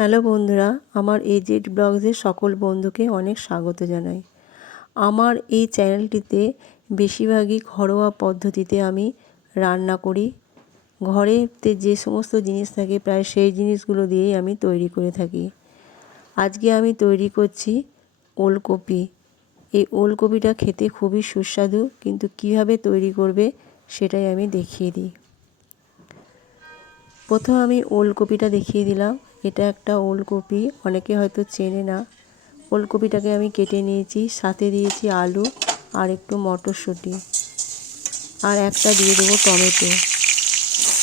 Hello বন্ধুরা, আমার AZ ব্লগসের সকল বন্ধুকে অনেক স্বাগত জানাই। আমার এই চ্যানেলটিতে বেশিরভাগই ঘরোয়া পদ্ধতিতে আমি রান্না করি। ঘরেতে যে সমস্ত জিনিস থাকে, প্রায় সেই জিনিসগুলো দিয়েই আমি তৈরি করে থাকি। আজকে আমি তৈরি করছি ওলকপি। এই ওলকপিটা খেতে খুবই সুস্বাদু, কিন্তু কীভাবে তৈরি করবে সেটাই আমি দেখিয়ে দিই। প্রথম আমি ওলকপিটা দেখিয়ে দিলাম। এটা একটা ওলকপি, অনেকে হয়তো চেনে না। ওলকপিটাকে আমি কেটে নিয়েছি, সাথে দিয়েছি আলু আর একটু মটরশুঁটি। আর একটা দিয়ে দেবো টমেটো।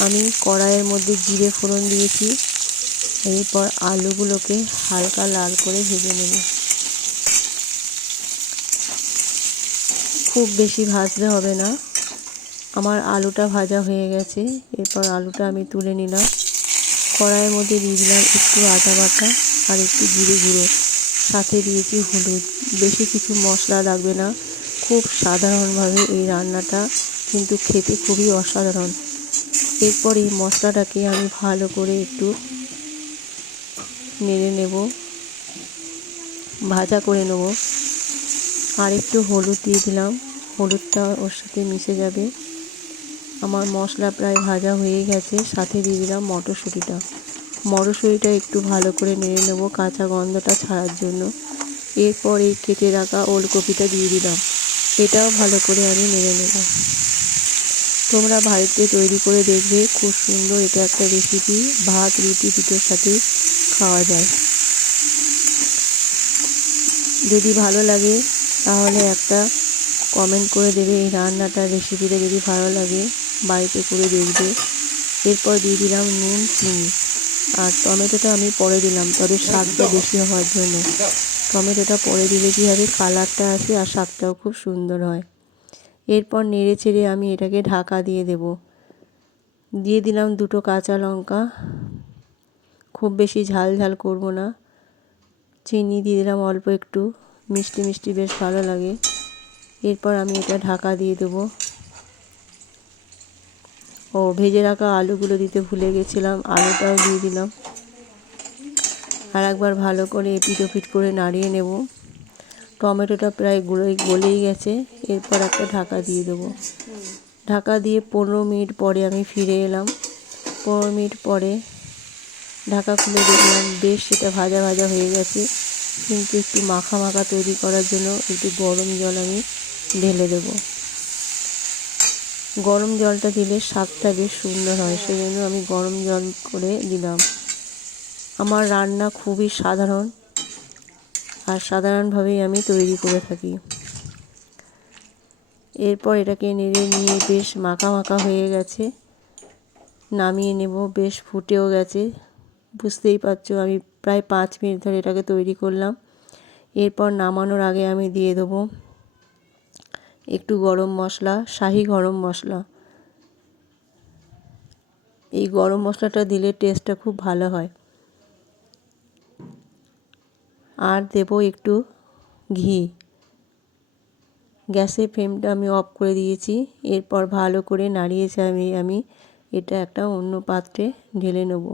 আমি কড়াইয়ের মধ্যে জিরে ফোড়ন দিয়েছি, এরপর আলুগুলোকে হালকা লাল করে ভেজে নেব। খুব বেশি ভাজলে হবে না। আমার আলুটা ভাজা হয়ে গেছে, এরপর আলুটা আমি তুলে নিলাম। কড়াইয়ের মধ্যে দিয়ে দিলাম একটু আদা বাটা আর একটু জিরে গুঁড়ো। সাথে দিয়েছি হলুদ। বেশি কিছু মশলা লাগবে না। খুব সাধারণভাবে এই রান্নাটা কিন্তু খেতে খুবই অসাধারণ। এরপর এই মশলাটাকে আমি ভালো করে একটু নেড়ে নেব। ভাজা করে নেব। আর একটু হলুদ দিয়ে দিলাম। হলুদটা ওর সাথে মিশে যাবে। আমার মশলা প্রায় ভাজা হয়ে গেছে, সাথে দিয়ে দিলাম মটরশুঁটিটা। মটরশুঁটিটা একটু ভালো করে নেড়ে নেব কাঁচা গন্ধটা ছাড়ার জন্য। এরপর এই কেটে রাখা ওলকপিটা দিয়ে দিলাম। এটাও ভালো করে আমি নেড়ে নেব। তোমরা বাড়িতে তৈরি করে দেখবে খুব সুন্দর এটা একটা রেসিপি ভাত, রুটি দুটোর সাথে খাওয়া যায়। যদি ভালো লাগে, তাহলে একটা কমেন্ট করে দেবে এই রান্নাটার রেসিপিটা যদি ভালো লাগে। বাড়িতে করে দেখবে। এরপর দিয়ে দিলাম নুন, চিনি। আর টমেটোটা আমি পরে দিলাম তবে স্বাদটা বেশি হওয়ার জন্য। টমেটোটা পরে দিলে কী হবে? কালারটা আসে আর স্বাদটাও খুব সুন্দর হয়। এরপর নেড়ে চেড়ে আমি এটাকে ঢাকা দিয়ে দেব। দিয়ে দিলাম দুটো কাঁচা লঙ্কা। খুব বেশি ঝাল ঝাল করব না। চিনি দিয়ে দিলাম অল্প একটু। মিষ্টি মিষ্টি বেশ ভালো লাগে। এরপর আমি এটা ঢাকা দিয়ে দেবো। ও, ভেজে রাখা আলুগুলো দিতে ভুলে গেছিলাম, আলুটাও দিয়ে দিলাম। আর একবার ভালো করে এপিট ওপিট করে নাড়িয়ে নেব। টমেটোটা প্রায় গুঁড়োই গলেই গেছে, এরপর একটা ঢাকা দিয়ে দেবো। ঢাকা দিয়ে পনেরো মিনিট পরে আমি ফিরে এলাম। পনেরো মিনিট পরে ঢাকা খুলে দেখলাম, বেশ সেটা ভাজা ভাজা হয়ে গেছে। কিন্তু একটু মাখা মাখা তৈরি করার জন্য একটু গরম জল আমি ঢেলে দেবো। গরম জলটা দিলে স্বাদটা বেশ সুন্দর হয় সেই জন্য আমি গরম জল করে দিলাম। আমার রান্না খুবই সাধারণ আর সাধারণভাবেই আমি তৈরি করে থাকি। এরপর এটাকে নেড়ে নিয়ে বেশ মাখা মাখা হয়ে গেছে, নামিয়ে নেব, বেশ ফুটেও গেছে। বুঝতেই পারছ, আমি প্রায় পাঁচ মিনিট ধরে এটাকে তৈরি করলাম। এরপর নামানোর আগে আমি দিয়ে দেবো একটু গরম মশলা, শাহি গরম মশলা। এই গরম মশলাটা দিলে টেস্টটা খুব ভালো হয়। আর দেব একটু ঘি। গ্যাসের ফ্লেমটা আমি অফ করে দিয়েছি। এরপর ভালো করে নাড়িয়ে আমি আমি এটা একটা অন্য পাত্রে ঢেলে নেব।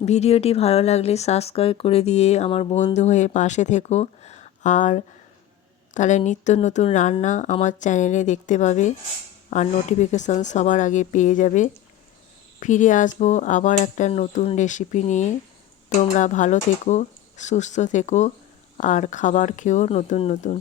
ভিডিওটি ভালো লাগলে সাবস্ক্রাইব করে দিয়ে আমার বন্ধু হয়ে পাশে থেকো। আর তাহলে নিত্য নতুন রান্না আমার চ্যানেলে দেখতে পাবে আর নোটিফিকেশান সবার আগে পেয়ে যাবে। ফিরে আসব আবার একটা নতুন রেসিপি নিয়ে। তোমরা ভালো থেকো, সুস্থ থেকো আর খাবার খেয়েও নতুন নতুন।